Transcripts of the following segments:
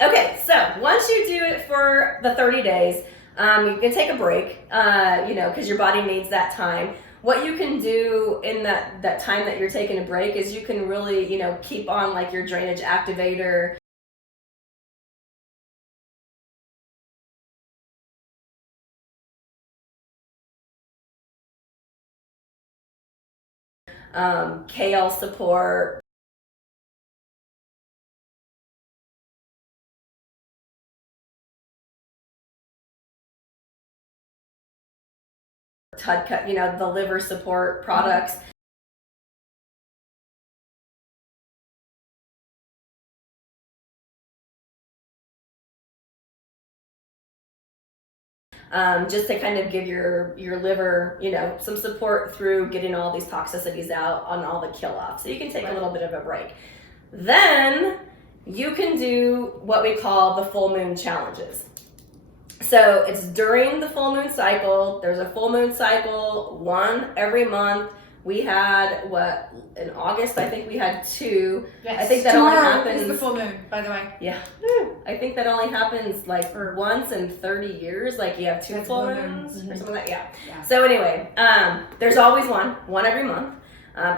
Okay, so once you do it for the 30 days, you can take a break, because your body needs that time. What you can do in that time that you're taking a break is you can really, keep on like your drainage activator. Kale support. The liver support products. Just to kind of give your liver, some support through getting all these toxicities out on all the kill off. So you can take a little bit of a break. Then you can do what we call the full moon challenges. So it's during the full moon cycle. There's a full moon cycle, one every month. We had in August, I think we had 2. Yes. I think that Tomorrow only happens. is the full moon, by the way. Yeah. I think that only happens like once in 30 years. Like you have 2 full moons or something like that. Yeah. So anyway, there's always one every month.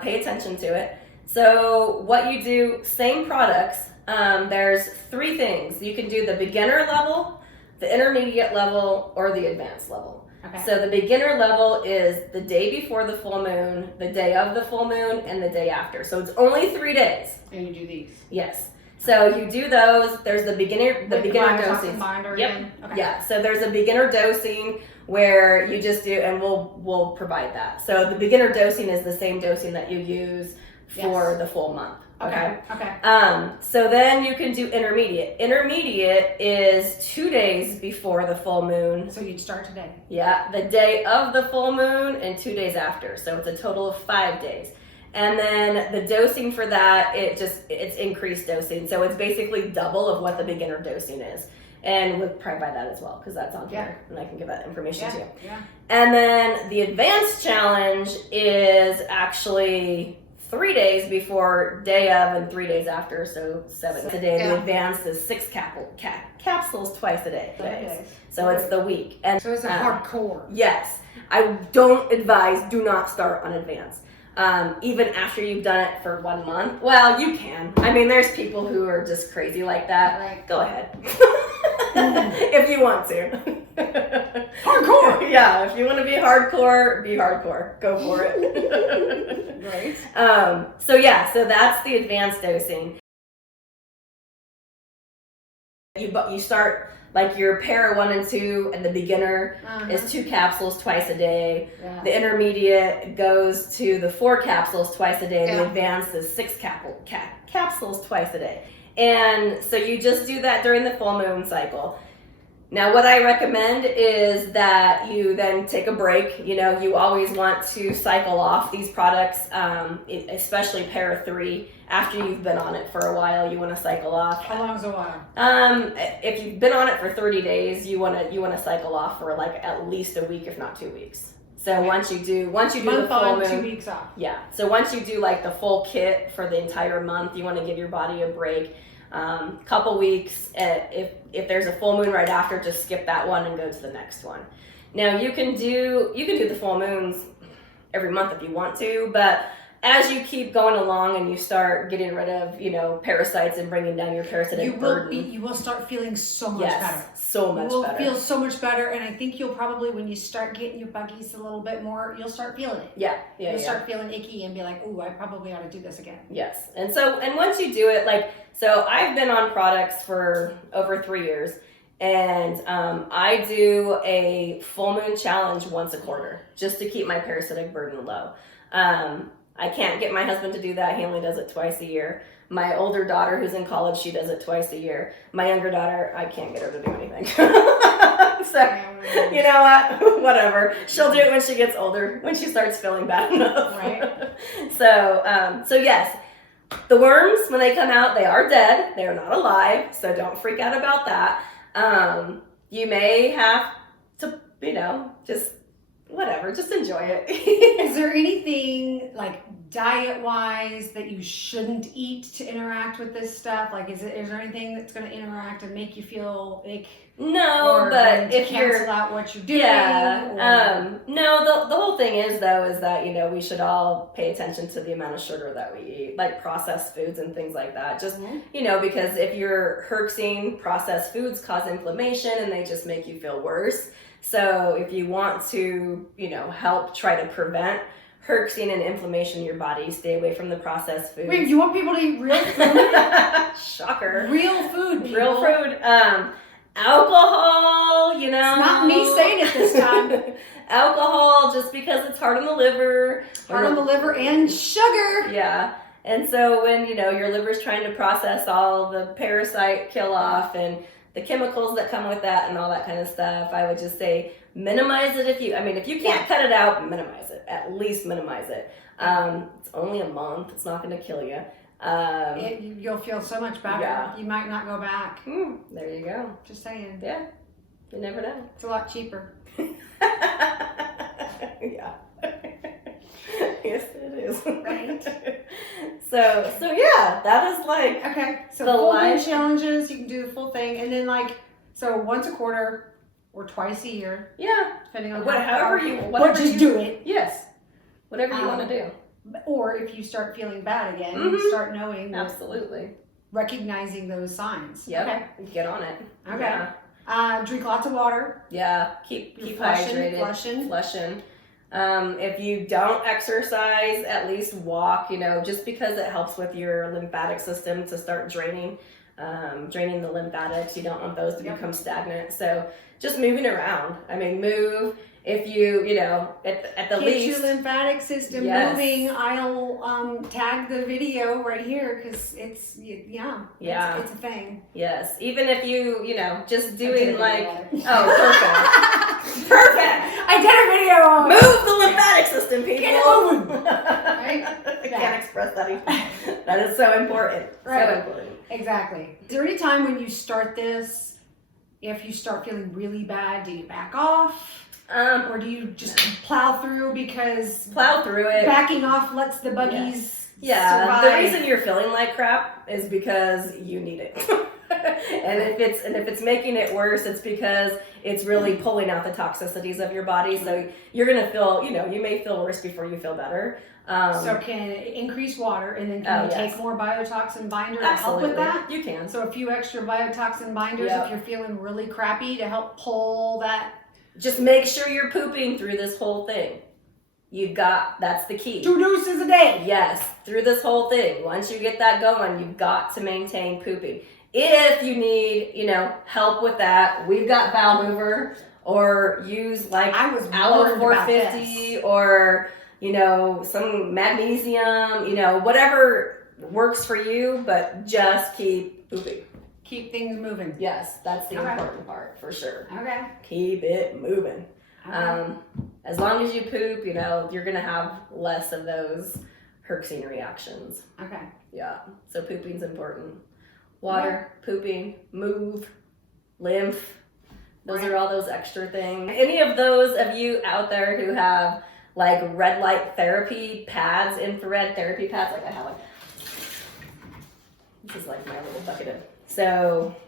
Pay attention to it. So what you do, same products. There's 3 things. You can do the beginner level, the intermediate level, or the advanced level. Okay. So the beginner level is the day before the full moon, the day of the full moon, and the day after. So it's only 3 days. And you do these. Yes. So you do those. There's the beginner dosing. Yep. Okay. Yeah. So there's a beginner dosing where you just do, and we'll provide that. So the beginner dosing is the same dosing that you use for the full month. Okay. So then you can do intermediate. Intermediate is 2 days before the full moon. So you'd start today. Yeah, the day of the full moon and 2 days after. So it's a total of 5 days. And then the dosing for that, it's increased dosing. So it's basically double of what the beginner dosing is. And we'll provide that as well because that's on here and I can give that information to you. Yeah. And then the advanced challenge is actually 3 days before day of and 3 days after, so 7 a day. The advanced is 6 capsules twice a day. So it's the week. And so it's a hardcore. Yes. I don't advise, do not start on advanced. Even after you've done it for 1 month. Well, you can. I mean, there's people who are just crazy like that. Right. Go ahead. If you want to. Hardcore! Yeah, if you want to be hardcore. Go for it. Right. So that's the advanced dosing. You start like your para 1 and 2, and the beginner is 2 capsules twice a day. Yeah. The intermediate goes to the 4 capsules twice a day. Yeah. The advanced is 6 capsules twice a day. And so you just do that during the full moon cycle. Now, what I recommend is that you then take a break. You always want to cycle off these products, especially Para 3. After you've been on it for a while, you want to cycle off. How long is a while? If you've been on it for 30 days, you want to cycle off for like at least a week, if not 2 weeks. So once you do the full moon, 2 weeks off. Yeah. So once you do like the full kit for the entire month, you want to give your body a break. Couple weeks. If there's a full moon right after, just skip that one and go to the next one. Now you can do the full moons every month if you want to, but as you keep going along and you start getting rid of parasites and bringing down your parasitic burden, you will start feeling so much better. So much better. You will feel so much better, and I think you'll probably, when you start getting your buggies a little bit more, you'll start feeling it. You'll start feeling icky and be like, "Ooh, I probably ought to do this again." Yes, and once you do it, so I've been on products for over 3 years, and I do a full moon challenge once a quarter just to keep my parasitic burden low. I can't get my husband to do that. He only does it twice a year. My older daughter, who's in college, she does it twice a year. My younger daughter, I can't get her to do anything. So, you know what? Whatever. She'll do it when she gets older, when she starts feeling bad enough. Right. So yes, the worms, when they come out, they are dead. They are not alive, so don't freak out about that. You may have to, just whatever, just enjoy it. Is there anything like diet-wise that you shouldn't eat to interact with this stuff? Like, is there anything that's going to interact and make you feel ick? No, but if you're cancel out what you're doing. No, the whole thing is though is that we should all pay attention to the amount of sugar that we eat, like processed foods and things like that. Just because if you're herxing, processed foods cause inflammation and they just make you feel worse. So if you want to help try to prevent herxing and inflammation in your body, stay away from the processed foods. Wait, you want people to eat real food? Shocker. Real food, people. Real food. Alcohol, It's not me saying it this time. Alcohol, just because it's hard on the liver. Hard on the liver and sugar. Yeah. And so when, your liver's trying to process all the parasite kill off and the chemicals that come with that and all that kind of stuff, I would just say minimize it if you can't cut it out, minimize it. At least minimize it. It's only a month. It's not going to kill you. You'll feel so much better. Yeah. You might not go back. There you go. Just saying. Yeah. You never know. It's a lot cheaper. Yeah. Yes, it is. Right. So yeah, that is like so the full life challenges. You can do the full thing, and then so once a quarter or twice a year. Yeah. Depending on whatever you do it. Yes. Whatever you want to do. Or if you start feeling bad again, you start knowing. Absolutely. Recognizing those signs. Yeah. Okay. Get on it. Okay. Yeah. Drink lots of water. Yeah. Keep hydrated. Flushing. If you don't exercise, at least walk, just because it helps with your lymphatic system to start draining the lymphatics. You don't want those to become stagnant. So just moving around. Move. If you, at the least. Get your lymphatic system moving. I'll tag the video right here because it's a thing. Yes. Even if you, just doing perfect. Perfect. I did a video on move the lymphatic system, people. Get it moving. Right? I can't express that even. That is so important. Right. So important. Exactly. Is there any time when you start this, if you start feeling really bad, do you back off? Or do you just plow through because it? Backing off lets the buggies survive. The reason you're feeling like crap is because you need it. and if it's making it worse, it's because it's really pulling out the toxicities of your body. So you're gonna feel, you may feel worse before you feel better. So can it increase water, and then can you take more biotoxin binder to help with that? You can. So a few extra biotoxin binders if you're feeling really crappy to help pull that. Just make sure you're pooping through this whole thing. That's the key. 2 deuces a day. Yes, through this whole thing. Once you get that going, you've got to maintain pooping. If you need, help with that, we've got bowel mover, or use like Aloe 450 or, some magnesium, whatever works for you, but just keep pooping. Keep things moving. Yes, that's the important part for sure. Okay. Keep it moving. Okay. As long as you poop, you're going to have less of those herxing reactions. Okay. Yeah. So pooping's important. Water, pooping, move, lymph. Those are all those extra things. Any of those of you out there who have like red light therapy pads, infrared therapy pads, like I have this is like my little bucket of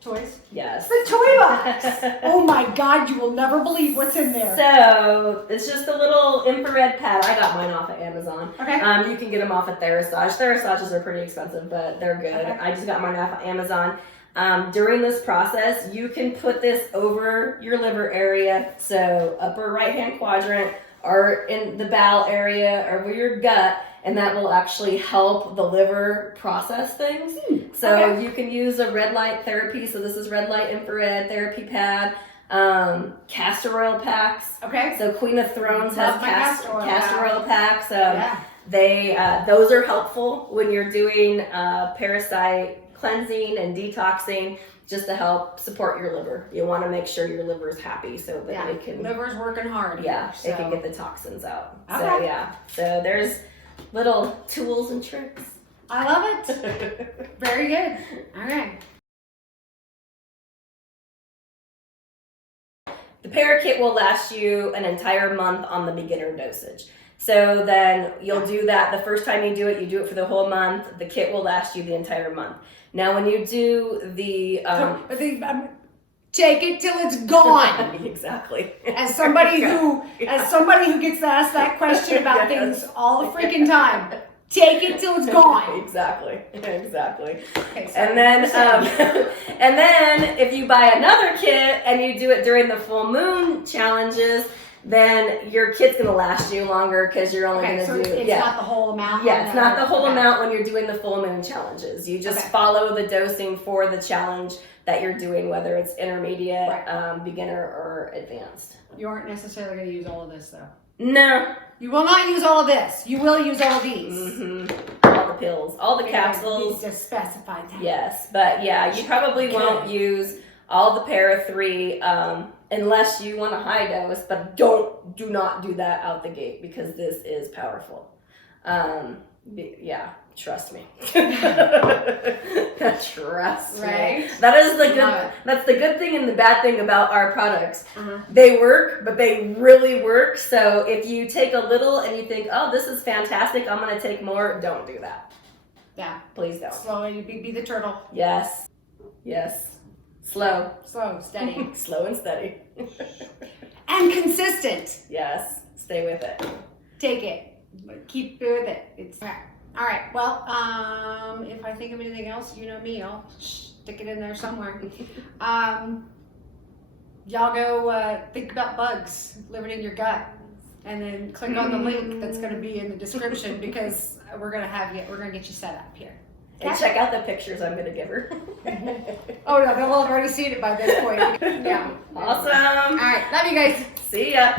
toys? Yes. The toy box! Oh my God, you will never believe what's in there. So, it's just a little infrared pad. I got mine off of Amazon. Okay. You can get them off of Therasage. Therasages are pretty expensive, but they're good. Okay. I just got mine off of Amazon. During this process, you can put this over your liver area, so upper right-hand quadrant, or in the bowel area, or over your gut, and that will actually help the liver process things. So you can use a red light therapy. So this is red light infrared therapy pad. Castor oil packs. Okay. So Queen of Thrones has castor oil packs. Yeah. Those are helpful when you're doing parasite cleansing and detoxing, just to help support your liver. You want to make sure your liver is happy so that it can. Liver's working hard. Yeah, so. it can get the toxins out. Okay. So there's little tools and tricks. I love it. Very good. All right. the ParaKit will last you an entire month on the beginner dosage. So then you'll do that the first time you do it for the whole month. The kit will last you the entire month. Now, when you do the take it till it's gone. Exactly. As somebody who gets asked that question about things all the freaking time, take it till it's gone. Exactly. Okay, And then, and then if you buy another kit and you do it during the full moon challenges, then your kit's gonna last you longer because you're only gonna so do it's not the whole amount. Yeah, it's not the whole amount when you're doing the full moon challenges. You just follow the dosing for the challenge that you're doing, whether it's intermediate, beginner, or advanced. You aren't necessarily going to use all of this, though. No. You will not use all of this. You will use all of these. All the pills, all the capsules. You need to specify that. Yes, but yeah, you probably won't use all the Para 3 unless you want a high dose, but do not do that out the gate because this is powerful. Yeah, trust me. Trust me. Right? That is the good. That's the good thing and the bad thing about our products. They work, but they really work. So if you take a little and you think, "Oh, this is fantastic, I'm going to take more," don't do that. Yeah. Please don't. Slow. You be the turtle. Yes. Slow, steady. Slow and steady. And consistent. Yes. Stay with it. Take it. Keep with it. It's okay. All right. Well, if I think of anything else, you know me, I'll stick it in there somewhere. Y'all go think about bugs living in your gut, and then click on the link that's going to be in the description because we're going to get you set up here. And check out the pictures I'm going to give her. Oh no, they'll have already seen it by this point. Yeah. Awesome. All right. Love you guys. See ya.